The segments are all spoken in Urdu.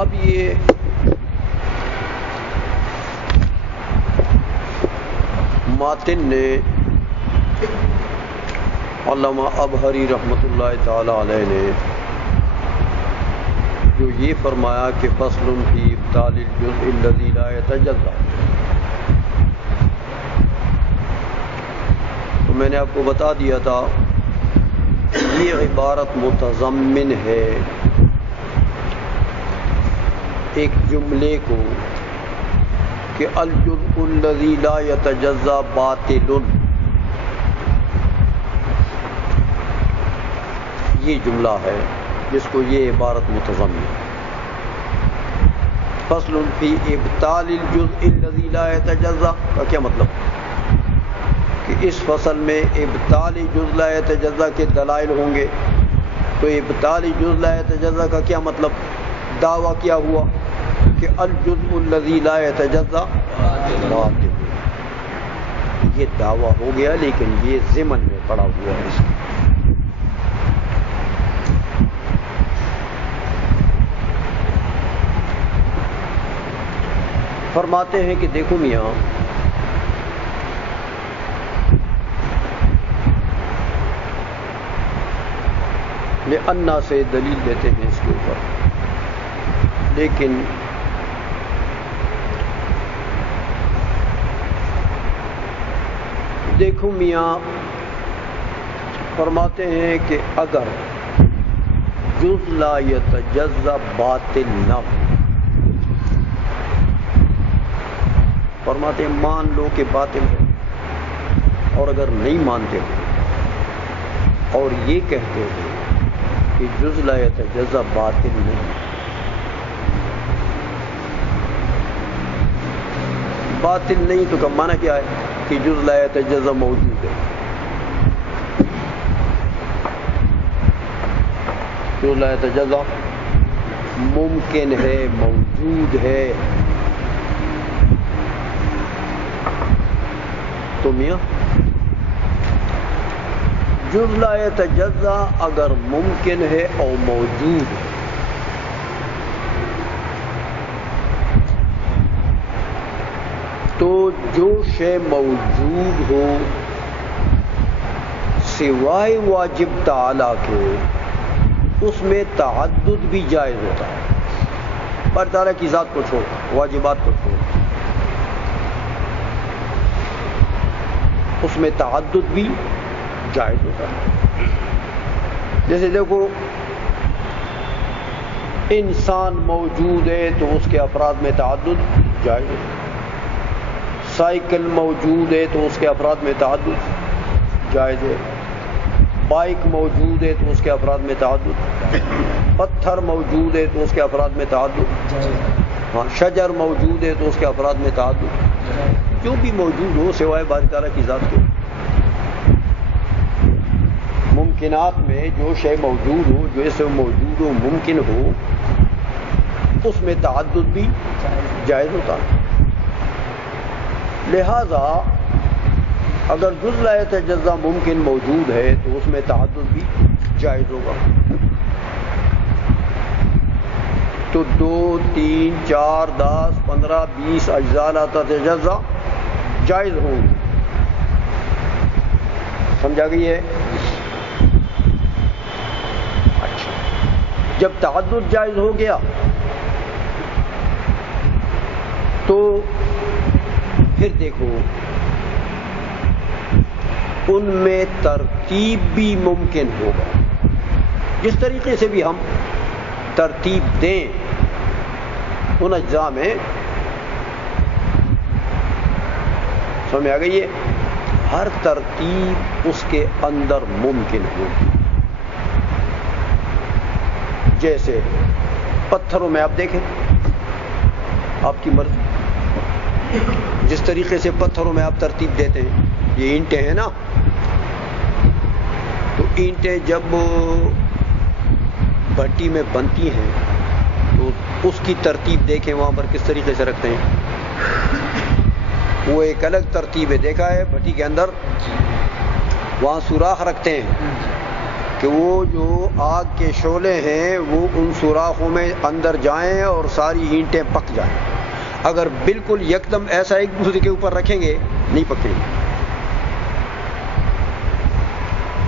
اب یہ ماتن نے علامہ ابہری رحمۃ اللہ تعالی علیہ نے جو یہ فرمایا کہ فصل فی ابطال الجزء الذی لا یتجزا، تو میں نے آپ کو بتا دیا تھا یہ عبارت متضمن ہے ایک جملے کو کہ الجزء الذی لا یتجزا باطل، یہ جملہ ہے جس کو یہ عبارت متضمن ہے۔ فصل فی ابطال الجزء الذی لا یتجزا کا کیا مطلب کہ اس فصل میں ابطال جزء لا یتجزا کے دلائل ہوں گے، تو ابطال جزء لا یتجزا کا کیا مطلب؟ دعویٰ کیا ہوا کہ الجزء الذی لا یتجزا باطل، یہ دعویٰ ہو گیا لیکن یہ ضمن میں پڑا ہوا ہے اس کے۔ فرماتے ہیں کہ دیکھو میاں، لأنہ سے دلیل دیتے ہیں اس کے اوپر، لیکن دیکھو میاں فرماتے ہیں کہ اگر جزء لا یتجزا باطل نہ ہو، فرماتے ہیں مان لو کہ باطل ہے، اور اگر نہیں مانتے ہو اور یہ کہتے ہو کہ جزء لا یتجزا باطل نہیں، باطل نہیں تو کا معنی کیا ہے کہ جزء لا یتجزا موجود ہے، جزء لا یتجزا ممکن ہے، موجود ہے، تو میاں جزء لا یتجزا اگر ممکن ہے اور موجود ہے تو جو شے موجود ہو سوائے واجب تعالی کے اس میں تعدد بھی جائز ہوتا ہے، پر تعالیٰ کی ذات کو چھوڑ، واجبات کو چھوڑ، اس میں تعدد بھی جائز ہوتا ہے۔ جیسے دیکھو انسان موجود ہے تو اس کے افراد میں تعدد جائز ہے، سائیکل موجود ہے تو اس کے افراد میں تعدد جائز ہے، بائک موجود ہے تو اس کے افراد میں تعدد، پتھر موجود ہے تو اس کے افراد میں تعدد، ہاں شجر موجود ہے تو اس کے افراد میں تعدد، جو بھی موجود ہو سوائے باری تعالیٰ کی ذات کے، ممکنات میں جو شے موجود ہو، جو اسے موجود ہو ممکن ہو، اس میں تعدد بھی جائز ہوتا ہے۔ لہذا اگر جزء لا یتجزا ممکن موجود ہے تو اس میں تعدد بھی جائز ہوگا، تو 2 3 4 10 15 20 اجزاء لا تتجزا جائز ہوں گے، سمجھا گئی ہے؟ اچھا، جب تعدد جائز ہو گیا تو پھر دیکھو ان میں ترتیب بھی ممکن ہوگا، جس طریقے سے بھی ہم ترتیب دیں ان اجزاء میں، سمجھ آ گئی ہے؟ ہر ترتیب اس کے اندر ممکن ہوگی۔ جیسے پتھروں میں آپ دیکھیں، آپ کی مرضی، جس طریقے سے پتھروں میں آپ ترتیب دیتے ہیں، یہ اینٹیں ہیں نا، تو اینٹیں جب بھٹی میں بنتی ہیں تو اس کی ترتیب دیکھیں وہاں پر کس طریقے سے رکھتے ہیں، وہ ایک الگ ترتیب ہے، دیکھا ہے بھٹی کے اندر وہاں سوراخ رکھتے ہیں، کہ وہ جو آگ کے شعلے ہیں وہ ان سوراخوں میں اندر جائیں اور ساری اینٹیں پک جائیں. اگر بالکل یکدم ایسا ایک دوسرے کے اوپر رکھیں گے نہیں پکیں گے.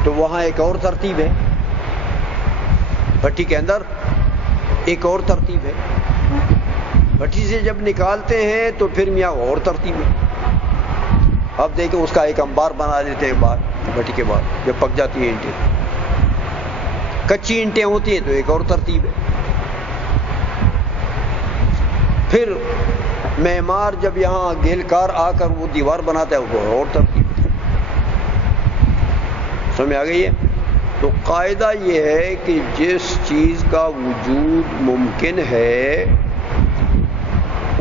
تو وہاں ایک اور ترتیب ہے، بھٹی کے اندر ایک اور ترتیب ہے. بھٹی سے جب نکالتے ہیں تو پھر میاں اور ترتیب ہے. اب دیکھیں اس کا ایک انبار بنا دیتے ہیں بعد بھٹی کے بعد جب پک جاتی ہیں اینٹیں. کچی اینٹیں ہوتی ہیں تو ایک اور ترتیب ہے. پھر معمار جب یہاں گیلکار آ کر وہ دیوار بناتا ہے وہ اور ترتیب ہے. سمجھ آ گئی ہے؟ تو قاعدہ یہ ہے کہ جس چیز کا وجود ممکن ہے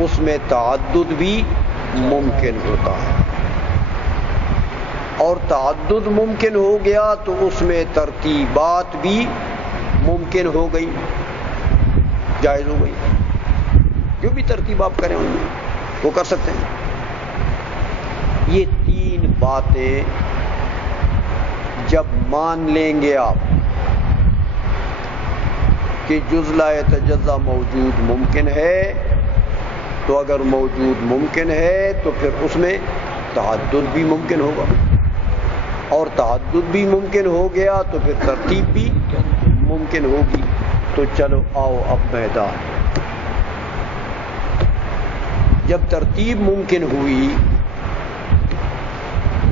اس میں تعدد بھی ممکن ہوتا ہے، اور تعدد ممکن ہو گیا تو اس میں ترتیبات بھی ممکن ہو گئی، جائز ہو گئی. جو بھی ترتیب آپ کریں ان میں وہ کر سکتے ہیں. یہ تین باتیں جب مان لیں گے آپ کہ جز لا یتجزا موجود ممکن ہے، تو اگر موجود ممکن ہے تو پھر اس میں تعدد بھی ممکن ہوگا، اور تعدد بھی ممکن ہو گیا تو پھر ترتیب بھی ممکن ہوگی. تو چلو آؤ اب میدان. جب ترتیب ممکن ہوئی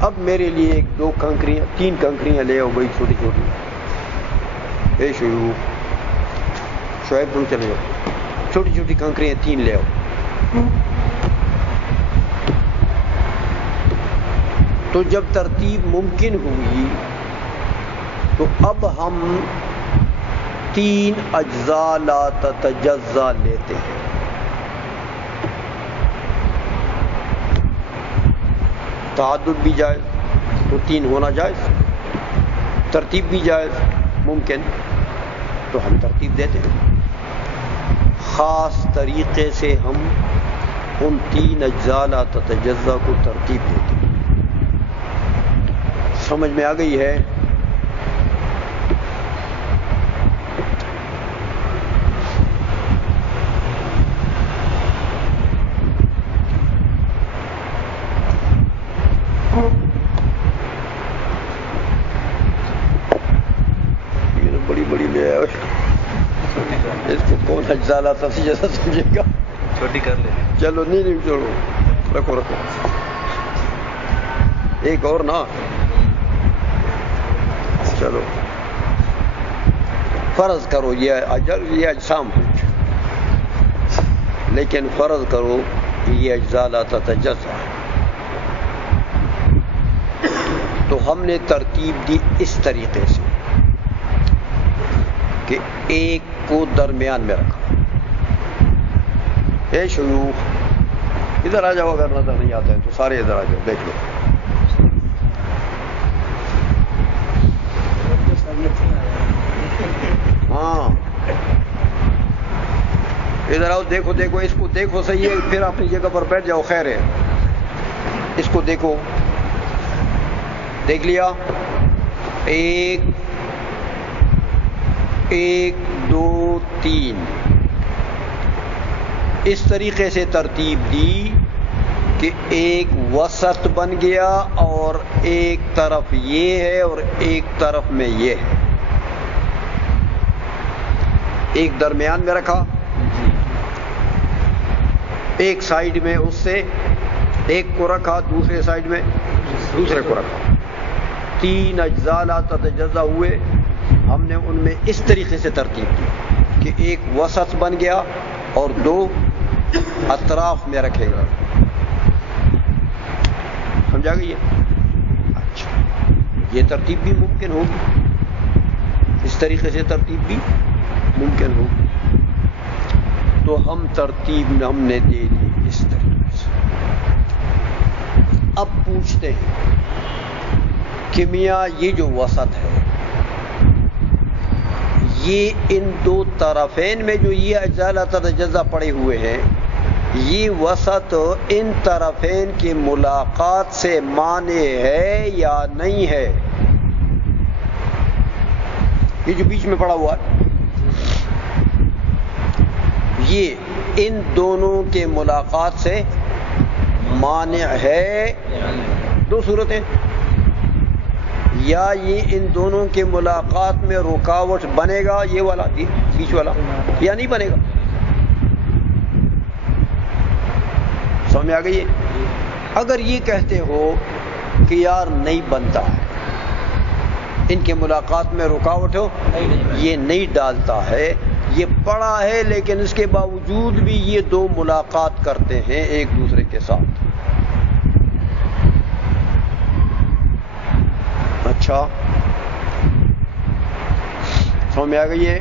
اب میرے لیے ایک دو کنکریاں تین کنکریاں لے آؤ بھائی چھوٹی چھوٹی. اے شعیب تم چلے جاؤ، چھوٹی چھوٹی کنکریاں تین لے آؤ. تو جب ترتیب ممکن ہوئی تو اب ہم تین اجزاء لا تتجزا لیتے ہیں. تعدد بھی جائز تو تین ہونا جائز، ترتیب بھی جائز ممکن تو ہم ترتیب دیتے ہیں. خاص طریقے سے ہم ان تین اجزاء لا تتجزا کو ترتیب دیتے ہیں. سمجھ میں آ گئی ہے؟ بڑی بڑی لے آئے اس کو کون اجزاء لا تتجزا سمجھے گا؟ چھوٹی کر لے. چلو نہیں چھوڑو، رکھو ایک اور نا. چلو فرض کرو یہ اجسام لیکن فرض کرو یہ اجزاء لا تتجزا، تو ہم نے ترتیب دی اس طریقے سے کہ ایک کو درمیان میں رکھا. اے شیوخ ادھر آ جاؤ، اگر نظر نہیں آتا ہے تو سارے ادھر آ جاؤ دیکھ لو. ہاں ادھر آؤ، دیکھو اس کو دیکھو صحیح ہے، پھر اپنی جگہ پر بیٹھ جاؤ. خیر ہے، اس کو دیکھو. دیکھ لیا؟ ایک دو تین اس طریقے سے ترتیب دی کہ ایک وسط بن گیا اور ایک طرف یہ ہے اور ایک طرف میں یہ ہے. ایک درمیان میں رکھا، ایک سائیڈ میں اس سے ایک کو رکھا، دوسرے سائیڈ میں دوسرے کو رکھا. تین اجزاء لا تتجزا ہوئے. ہم نے ان میں اس طریقے سے ترتیب دی کہ ایک وسط بن گیا اور دو اطراف میں رکھے گا. سمجھا گئی ہے؟ اچھا، یہ ترتیب بھی ممکن ہوگی، اس طریقے سے ترتیب بھی ممکن ہوگی. تو ہم ترتیب ہم نے دے دی اس طریقے سے. اب پوچھتے ہیں کہ میاں یہ جو وسط ہے یہ ان دو طرفین میں جو یہ اجزاء لا تتجزا پڑے ہوئے ہیں، یہ وسط ان طرفین کی ملاقات سے مانع ہے یا نہیں ہے؟ یہ جو بیچ میں پڑا ہوا ہے، یہ ان دونوں کے ملاقات سے مانع ہے. دو صورتیں، یا یہ ان دونوں کے ملاقات میں رکاوٹ بنے گا، یہ والا بیچ والا، یا نہیں بنے گا. سمجھ میں آ گئی ہے؟ اگر یہ کہتے ہو کہ یار نہیں بنتا ہے، ان کے ملاقات میں رکاوٹ ہو، یہ نہیں ڈالتا ہے، یہ پڑا ہے لیکن اس کے باوجود بھی یہ دو ملاقات کرتے ہیں ایک دوسرے کے ساتھ. اچھا، سمجھ میں آ گئی ہے؟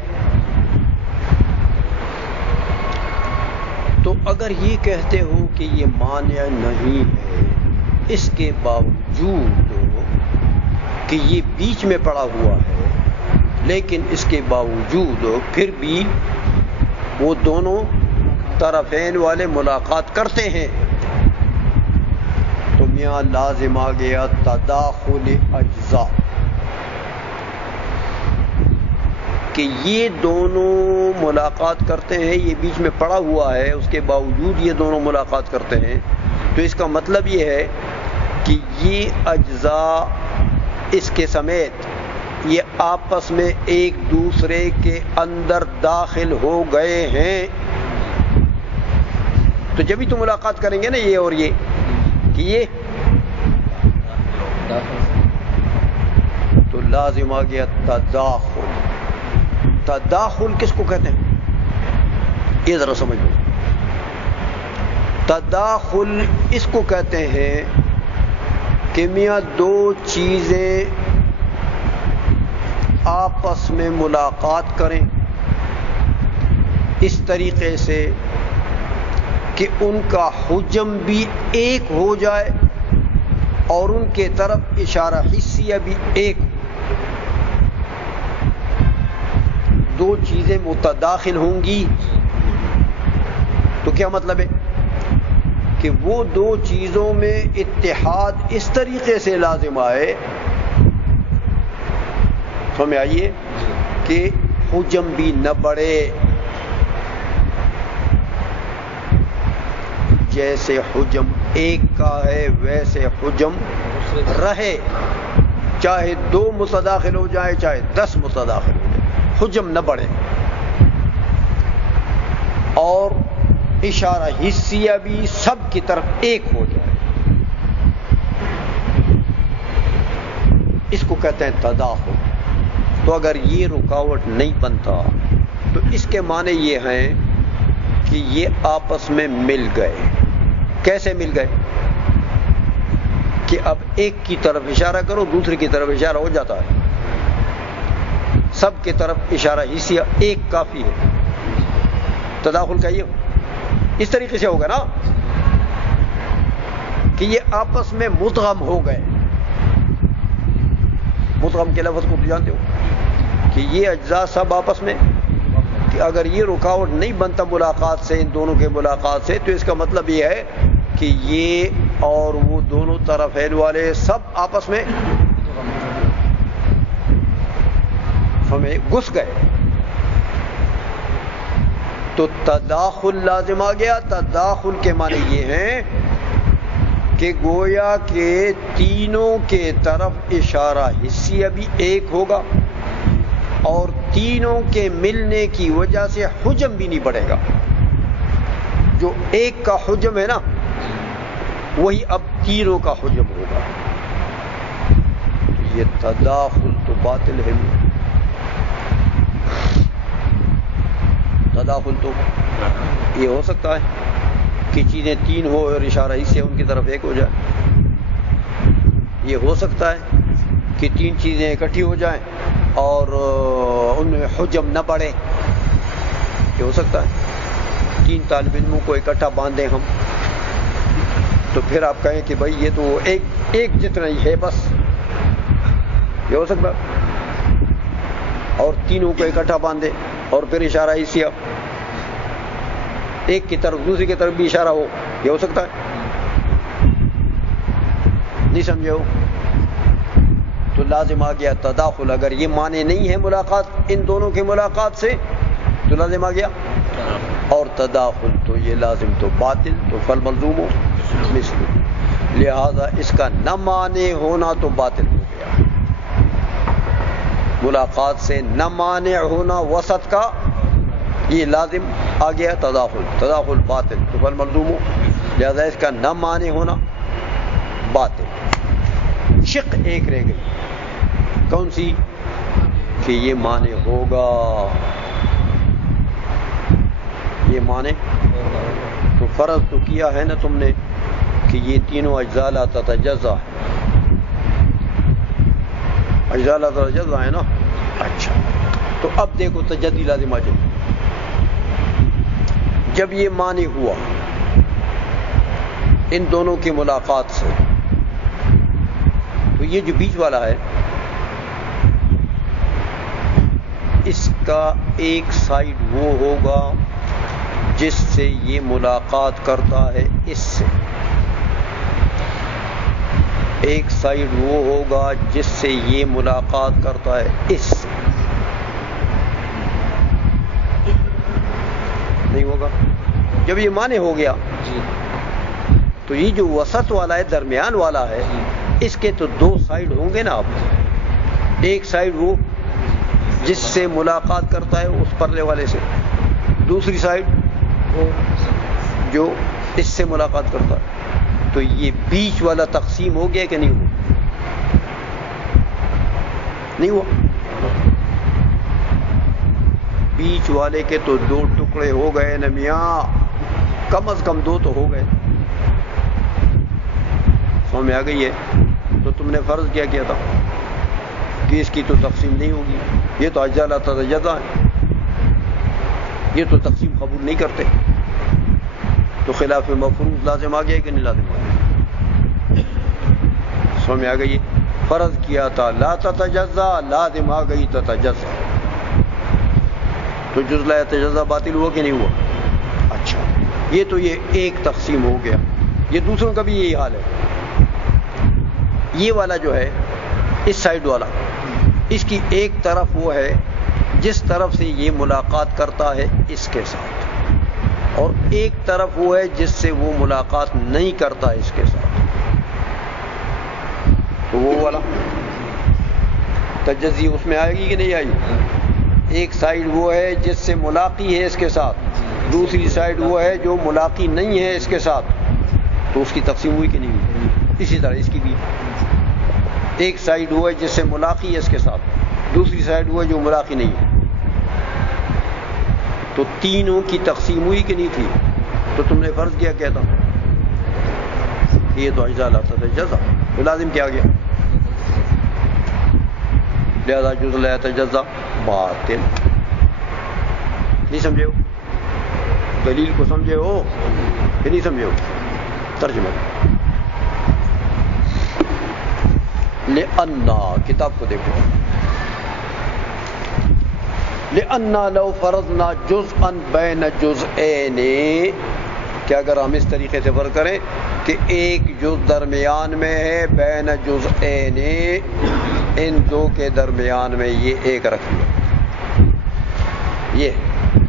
تو اگر یہ کہتے ہو کہ یہ مانع نہیں ہے، اس کے باوجود کہ یہ بیچ میں پڑا ہوا ہے، لیکن اس کے باوجود پھر بھی وہ دونوں طرفین والے ملاقات کرتے ہیں، تو میاں لازم آ گیا تداخل اجزاء، کہ یہ دونوں ملاقات کرتے ہیں، یہ بیچ میں پڑا ہوا ہے، اس کے باوجود یہ دونوں ملاقات کرتے ہیں. تو اس کا مطلب یہ ہے کہ یہ اجزاء اس کے سمیت یہ آپس میں ایک دوسرے کے اندر داخل ہو گئے ہیں. تو جبھی تو ملاقات کریں گے نا یہ اور یہ، کہ یہ تو لازم آ گیا تداخل. تداخل کس کو کہتے ہیں؟ یہ ذرا سمجھ لو. تداخل اس کو کہتے ہیں کہ میاں دو چیزیں آپس میں ملاقات کریں اس طریقے سے کہ ان کا حجم بھی ایک ہو جائے اور ان کے طرف اشارہ حسیہ بھی ایک ہو. دو چیزیں متداخل ہوں گی تو کیا مطلب ہے؟ کہ وہ دو چیزوں میں اتحاد اس طریقے سے لازم آئے، سمجھ آئیے، کہ حجم بھی نہ بڑھے. جیسے حجم ایک کا ہے ویسے حجم رہے، چاہے دو متداخل ہو جائے چاہے 10 متداخل ہو جائے، حجم نہ بڑھے. اور اشارہ حسیہ بھی سب کی طرف ایک ہو جائے، اس کو کہتے ہیں تداخل. تو اگر یہ رکاوٹ نہیں بنتا تو اس کے معنی یہ ہیں کہ یہ آپس میں مل گئے. کیسے مل گئے؟ کہ اب ایک کی طرف اشارہ کرو دوسرے کی طرف اشارہ ہو جاتا ہے، سب کی طرف اشارہ حسیہ ایک کافی ہے. تداخل کا یہ اس طریقے سے ہوگا نا کہ یہ آپس میں مدغم ہو گئے. مدغم کے لفظ کو جانتے ہو کہ یہ اجزاء سب آپس میں، کہ اگر یہ رکاوٹ نہیں بنتا ملاقات سے، ان دونوں کے ملاقات سے، تو اس کا مطلب یہ ہے کہ یہ اور وہ دونوں طرفین والے سب آپس میں ہمیں گھس گئے. تو تداخل لازم آ گیا. تداخل کے معنی یہ ہیں کہ گویا کہ تینوں کے طرف اشارہ حسیہ بھی ایک ہوگا اور تینوں کے ملنے کی وجہ سے حجم بھی نہیں بڑھے گا. جو ایک کا حجم ہے نا وہی اب تینوں کا حجم ہوگا. یہ تداخل تو باطل ہے. تداخل تو یہ ہو سکتا ہے کہ چیزیں تین ہو اور اشارہ حسیہ ان کی طرف ایک ہو جائے. یہ ہو سکتا ہے کہ تین چیزیں اکٹھی ہو جائیں اور ان میں حجم نہ بڑھے. یہ ہو سکتا ہے. تین طالب علموں کو اکٹھا باندھیں ہم تو پھر آپ کہیں کہ بھائی یہ تو ایک جتنا ہی ہے بس. یہ ہو سکتا ہے. اور تینوں کو اکٹھا باندھے اور پھر اشارہ حسیہ ایک کی طرف دوسری کی طرف بھی اشارہ ہو. یہ ہو سکتا ہے. نہیں سمجھے ہو؟ تو تو لازم آ گیا تداخل. اگر یہ معنی نہیں ہے ملاقات ان دونوں کی ملاقات سے تو لازم آ گیا اور تداخل تو یہ لازم تو باطل تو فالملزوم مثل. لہذا اس کا نہ معنی ہونا تو باطل ہو گیا. ملاقات سے نہ مانع ہونا وسط کا یہ لازم آ گیا تداخل. تداخل باطل تو فالملزوم. لہذا اس کا نہ معنی ہونا باطل. شق ایک رہ گئی کون سی کہ یہ معنی ہوگا. یہ معنی تو فرض تو کیا ہے نا تم نے کہ یہ تینوں اجزاء لا تتجزا اجزاء لا تتجزا ہے نا. اچھا تو اب دیکھو تجدی لازم آ جائے. جب یہ معنی ہوا ان دونوں کی ملاقات سے تو یہ جو بیچ والا ہے اس کا ایک سائیڈ وہ ہوگا جس سے یہ ملاقات کرتا ہے اس سے. ایک سائیڈ وہ ہوگا جس سے یہ ملاقات کرتا ہے اس سے. نہیں ہوگا. جب یہ معنی ہو گیا تو یہ جو وسط والا ہے درمیان والا ہے اس کے تو دو سائیڈ ہوں گے نا. اب ایک سائیڈ وہ جس سے ملاقات کرتا ہے اس پرلے والے سے, دوسری سائیڈ جو اس سے ملاقات کرتا ہے. تو یہ بیچ والا تقسیم ہو گیا کہ نہیں ہوا؟ نہیں ہوا. بیچ والے کے تو دو ٹکڑے ہو گئے نا میاں, کم از کم دو تو ہو گئے. سمجھ میں آ گئی ہے. تو تم نے فرض کیا تھا کہ اس کی تو تقسیم نہیں ہوگی. یہ تو اجزاء لا تتجزا ہے, یہ تو تقسیم قبول نہیں کرتے. تو خلاف مفروض لازم آ گیا کہ نہیں لازم آ گیا؟ سمجھ میں آ گئی. فرض کیا تھا لا تتجزا, لازم آ گئی تتجزا. تو جز لا یتجزا باطل ہوا کہ نہیں ہوا؟ اچھا یہ تو یہ ایک تقسیم ہو گیا. یہ دوسروں کا بھی یہی حال ہے. یہ والا جو ہے اس سائیڈ والا اس کی ایک طرف وہ ہے جس طرف سے یہ ملاقات کرتا ہے اس کے ساتھ, اور ایک طرف وہ ہے جس سے وہ ملاقات نہیں کرتا اس کے ساتھ. تو وہ والا تجزی اس میں آئے گی کہ نہیں آئی؟ ایک سائیڈ وہ ہے جس سے ملاقی ہے اس کے ساتھ, دوسری سائیڈ وہ ہے جو ملاقی نہیں ہے اس کے ساتھ. تو اس کی تقسیم ہوئی کہ نہیں ہوئی؟ اسی طرح اس کی بھی ایک سائیڈ وہ ہے جس سے ملاقی ہے اس کے ساتھ, دوسری سائیڈ وہ ہے جو ملاقی نہیں ہے. تو تینوں کی تقسیم ہوئی کہ نہیں تھی؟ تو تم نے فرض کیا تھا کہ یہ تو اجزاء لا تتجزا, تو لازم کیا گیا لہذا جز لا یتجزا باطل. نہیں سمجھے ہو دلیل کو؟ سمجھے ہو کہ نہیں سمجھے ہو؟ ترجمہ لأننا, کتاب کو دیکھو. لأننا لو فرضنا جزءا بین جزئین, کہ اگر ہم اس طریقے سے فرض کریں کہ ایک جز درمیان میں ہے بین جزئین, ان دو کے درمیان میں یہ ایک رکھ لیا,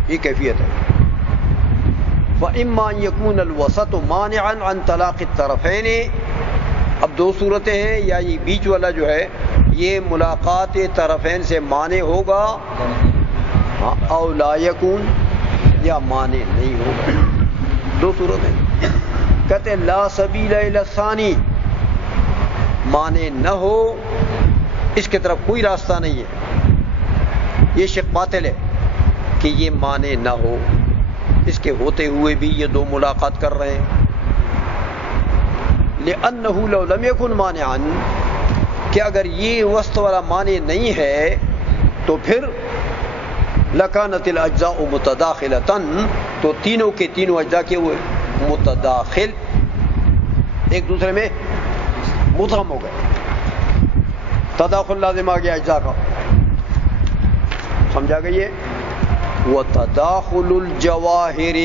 یہ کیفیت ہے. فإما أن يكون الوسط مانعا عن طلاق الطرفین, اب دو صورتیں ہیں, یا یہ بیچ والا جو ہے یہ ملاقات طرفین سے مانع ہوگا, او لا یکون, یا مانع نہیں ہوگا. دو صورتیں. کہتے لا سبیل الی الثانی, مانع نہ ہو, اس کی طرف کوئی راستہ نہیں ہے. یہ شق باطل ہے کہ یہ مانع نہ ہو, اس کے ہوتے ہوئے بھی یہ دو ملاقات کر رہے ہیں. لأنه لو لم يكن مانعا, کہ اگر یہ وسط والا مانع نہیں ہے تو پھر لکانت الاجزاء متداخلۃ, تو تینوں کے تینوں اجزاء کے ہوئے متداخل, ایک دوسرے میں مدغم ہو گئے. تداخل لازم آ گیا اجزاء کا. سمجھا گئی ہے؟ وتداخل الجواہر,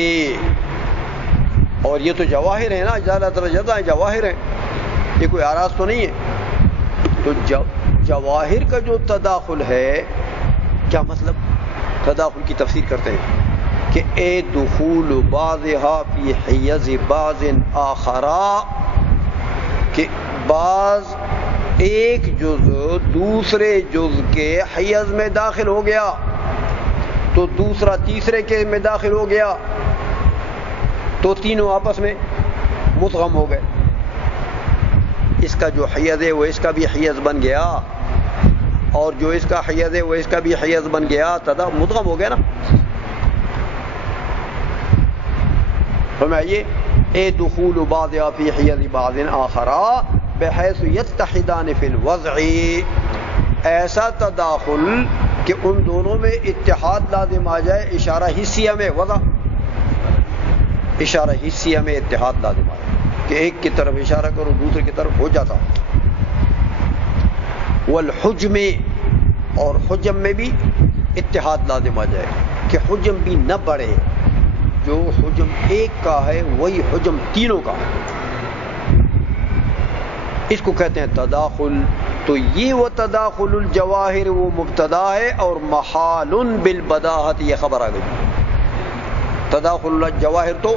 اور یہ تو جواہر ہے نا, اجزاء لا تتجزا ہیں, جواہر ہیں, یہ کوئی اعراض تو نہیں ہے. تو جواہر کا جو تداخل ہے، کیا مطلب؟ تداخل کی تفسیر کرتے ہیں کہ اے دخول بعضها فی حیز بعض آخرا، کہ بعض ایک جز دوسرے جز کے حیز میں داخل ہو گیا تو دوسرا تیسرے کے میں داخل ہو گیا تو تینوں آپس میں مدغم ہو گئے. اس کا جو حیز ہے وہ اس کا بھی حیز بن گیا، اور جو اس کا حیز ہے وہ اس کا بھی حیز بن گیا، مدغم ہو گیا نا. فرمائیے اے دخول بعضها فی حیز بعض آخرا بحیث یتحدان فی الوضع، ایسا تداخل کہ ان دونوں میں اتحاد لازم آ جائے. اشارہ حسیہ میں وضع، اشارہ حسیہ میں اتحاد لازم آ جائے کہ ایک کی طرف اشارہ کرو دوسرے کی طرف ہو جاتا. والحجم، اور حجم میں بھی اتحاد لازم آ جائے کہ حجم بھی نہ بڑھے، جو حجم ایک کا ہے وہی حجم تینوں کا ہے. اس کو کہتے ہیں تداخل. تو یہ وہ تداخل الجواہر وہ مبتدا ہے، اور محال بالبداہت یہ خبر آ گئی. تداخل الجواہر تو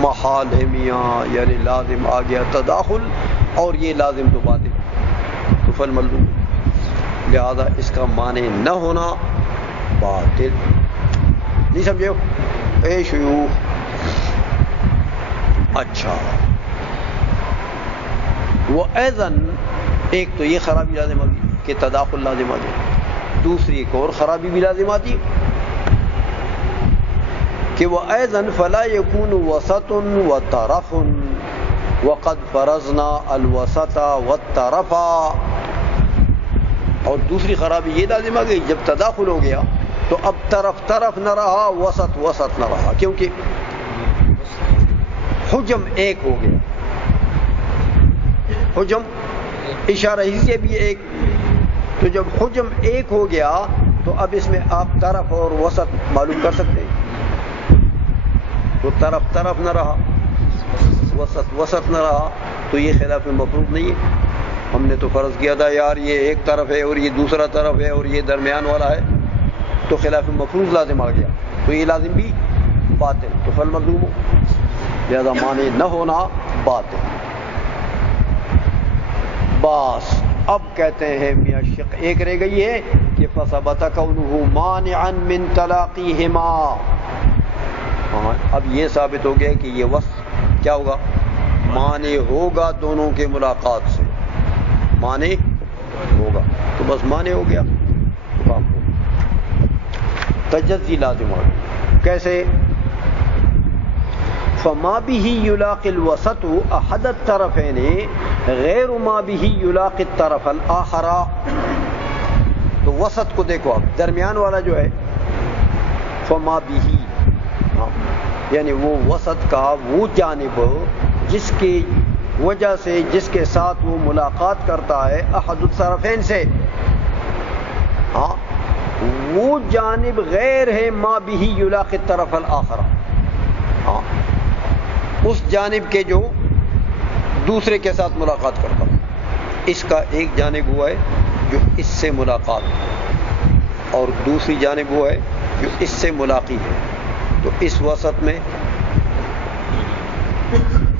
محال ہے میاں، یعنی لازم آ گیا تداخل، اور یہ لازم تو باطل تو فالملزوم، لہذا اس کا معنی نہ ہونا باطل. نہیں سمجھے ہو اے شیوخ؟ اچھا، وہ ایضاً ایک تو یہ خرابی لازم آتی کہ تداخل لازم آتی، دوسری ایک اور خرابی بھی لازم آتی کہ وہ ایضاً فلا یکون وسط و طرف وقد فرضنا الوسط والطرف. اور دوسری خرابی یہ لازم آ گئی جب تداخل ہو گیا تو اب طرف طرف نہ رہا، وسط وسط نہ رہا، کیونکہ حجم ایک ہو گیا. حجم اشارہ حسیہ بھی ایک، تو جب حجم ایک ہو گیا تو اب اس میں آپ طرف اور وسط معلوم کر سکتے ہیں. تو طرف طرف نہ رہا، وسط وسط نہ رہا، تو یہ خلاف مفروض نہیں ہے. ہم نے تو فرض کیا تھا یار یہ ایک طرف ہے اور یہ دوسرا طرف ہے اور یہ درمیان والا ہے، تو خلاف مفروض لازم آ گیا، تو یہ لازم بھی باطل تو فالملزوم، لہذا معنی نہ ہونا باطل. بس اب کہتے ہیں میاں شق ایک رہ گئی ہے کہ فثبت کونہ مانعا من تلاقیہما. اب یہ ثابت ہو گیا کہ یہ وصف کیا ہوگا؟ معنی ہوگا دونوں کے ملاقات سے، معنی ہوگا، تو بس معنی ہو گیا. تجزی لازم ہوگا. کیسے؟ فما به یلاقی الوسط احد الطرفین غیر ما به یلاقی الطرف الآخر. تو وسط کو دیکھو اب، درمیان والا جو ہے فما به، یعنی وہ وسط کا وہ جانب جس کی وجہ سے، جس کے ساتھ وہ ملاقات کرتا ہے احد الطرفین سے، ہاں وہ جانب غیر ہے ما به یلاقی الطرف الآخر، ہاں اس جانب کے جو دوسرے کے ساتھ ملاقات کرتا. اس کا ایک جانب ہوا ہے جو اس سے ملاقات، اور دوسری جانب وہ ہے جو اس سے ملاقی ہے. تو اس وسط میں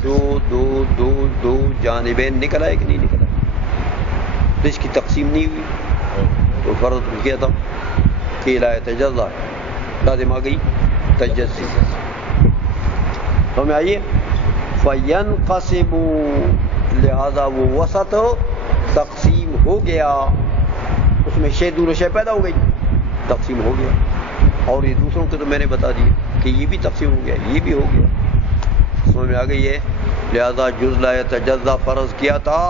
دو دو دو دو جانبین نکل آئے کہ نہیں نکل آئے؟ تو اس کی تقسیم نہیں ہوئی، تو فرض کیا تھا کہ لا تجزا، لازم آ گئی تجزی. تو میں آئیے فینقسم، لہذا وہ وسط تقسیم ہو گیا، اس میں شے دونوں شے پیدا ہو گئی، تقسیم ہو گیا. اور یہ دوسروں کو تو میں نے بتا دیا کہ یہ بھی تقسیم ہو گیا، یہ بھی ہو گیا، سمجھ میں آ گئی ہے. لہذا جز لا تجزا فرض کیا تھا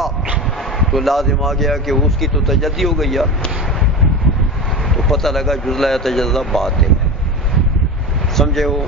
تو لازم آ گیا کہ اس کی تو تجزی ہو گئی یار، تو پتہ لگا جز لا تجزا باطل ہے. سمجھے ہو؟